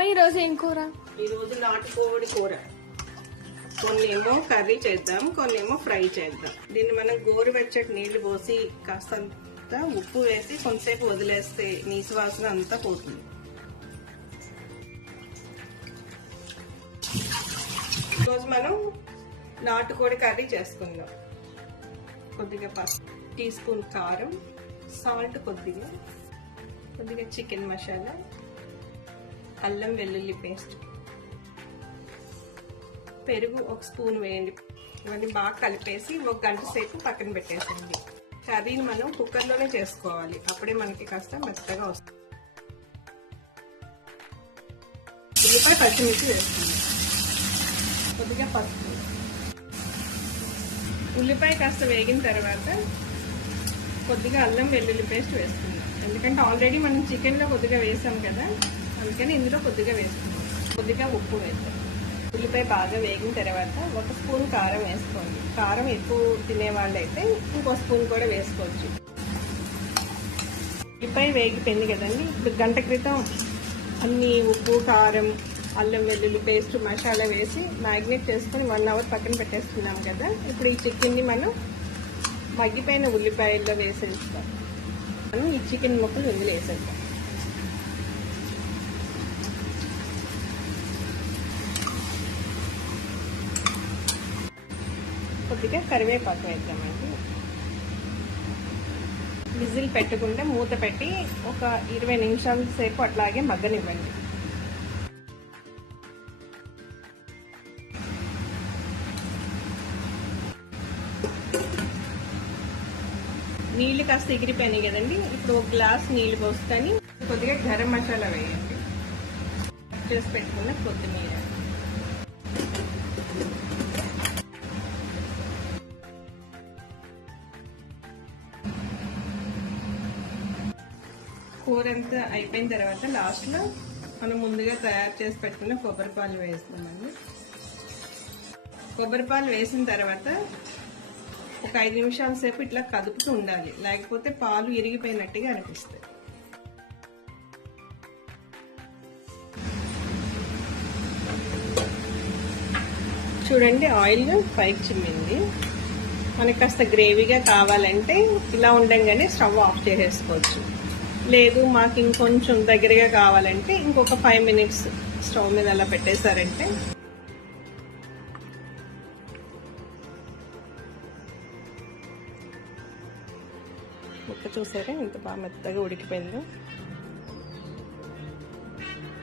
అమ్మ ఈరోజు ఏం కూర? ఈరోజు నాటుకోడి కూర. కొన్నేమో కర్రీ చేద్దాం, కొన్నేమో ఫ్రై చేద్దాం. దీన్ని మనం గోరువెచ్చటి నీళ్లు పోసి కాస్తంత ఉప్పు వేసి కొంతసేపు వదిలేస్తే నీసు వాసన అంతా పోతుంది. ఈరోజు మనం నాటుకోడి కర్రీ చేసుకుందాం. కొద్దిగా పసుపు, టీ స్పూన్ కారం, సాల్ట్ కొద్దిగా చికెన్ మసాలా, అల్లం వెల్లుల్లి పేస్ట్, పెరుగు 1 స్పూన్ వేయండి. ఇవన్నీ బాగా కలిపేసి 1 గంట సేపు పక్కన పెట్టేసేయండి. కర్రీని మనం కుక్కర్లోనే చేసుకోవాలి, అప్పుడే మనకి కాస్త మెత్తగా వస్తుంది. ఉల్లిపాయ పచ్చిమిర్చి వేస్తుంది, కొద్దిగా పసుపు. ఉల్లిపాయ కాస్త వేగిన తర్వాత కొద్దిగా అల్లం వెల్లుల్లి పేస్ట్ వేసుకుందాం. ఎందుకంటే ఆల్రెడీ మనం చికెన్లో కొద్దిగా వేసాం కదా, అందుకని ఇందులో కొద్దిగా వేసుకుందాం. కొద్దిగా ఉప్పు వేద్దాం. ఉల్లిపాయ బాగా వేగిన తర్వాత 1 స్పూన్ కారం వేసుకోండి. కారం ఎక్కువ తినేవాళ్ళైతే ఇంకో స్పూన్ కూడా వేసుకోవచ్చు. ఉల్లిపాయ వేగిపోయింది కదండి. ఇప్పుడు గంట క్రితం అన్ని ఉప్పు, కారం, అల్లం వెల్లుల్లి పేస్ట్, మసాలా వేసి మ్యాగ్నేట్ చేసుకొని 1 అవర్ పక్కన పెట్టేస్తున్నాం కదా. ఇప్పుడు ఈ చికెన్ని మనం మగ్గిపోయిన ఉల్లిపాయల్లో వేసేస్తాం. మనం ఈ చికెన్ ముక్కలు ఇందులో వేసేద్దాం. కొద్దిగా కరివేపాకు వేద్దామండి. విజిల్ పెట్టకుండా మూత పెట్టి ఒక 20 నిమిషాల సేపు అట్లాగే మగ్గనివ్వండి. నీళ్ళు కాస్త ఎగిరిపోయినాయి కదండి. ఇప్పుడు 1 గ్లాస్ నీళ్ళు పోసుకొని కొద్దిగా గరం మసాలా వేయండి. చేసి పెట్టుకున్న కొత్తిమీర, కూర అంతా అయిపోయిన తర్వాత లాస్ట్లో మనం ముందుగా తయారు చేసి పెట్టుకున్న కొబ్బరిపాలు వేస్తామండి. కొబ్బరిపాలు వేసిన తర్వాత ఒక 5 నిమిషాల సేపు ఇట్లా కదుపుతూ ఉండాలి, లేకపోతే పాలు ఇరిగిపోయినట్టుగా అనిపిస్తాయి. చూడండి, ఆయిల్ పైకి చిమ్మింది. మనకి కాస్త గ్రేవీగా కావాలంటే ఇలా ఉండంగానే స్టవ్ ఆఫ్ చేసేసుకోవచ్చు. లేదు మాకు ఇంకొంచెం దగ్గరగా కావాలంటే ఇంకొక 5 మినిట్స్ స్టవ్ మీద అలా పెట్టేశారంటే ముక్క చూసారా ఎంత బాగా మెత్తగా ఉడికిపోయిందో.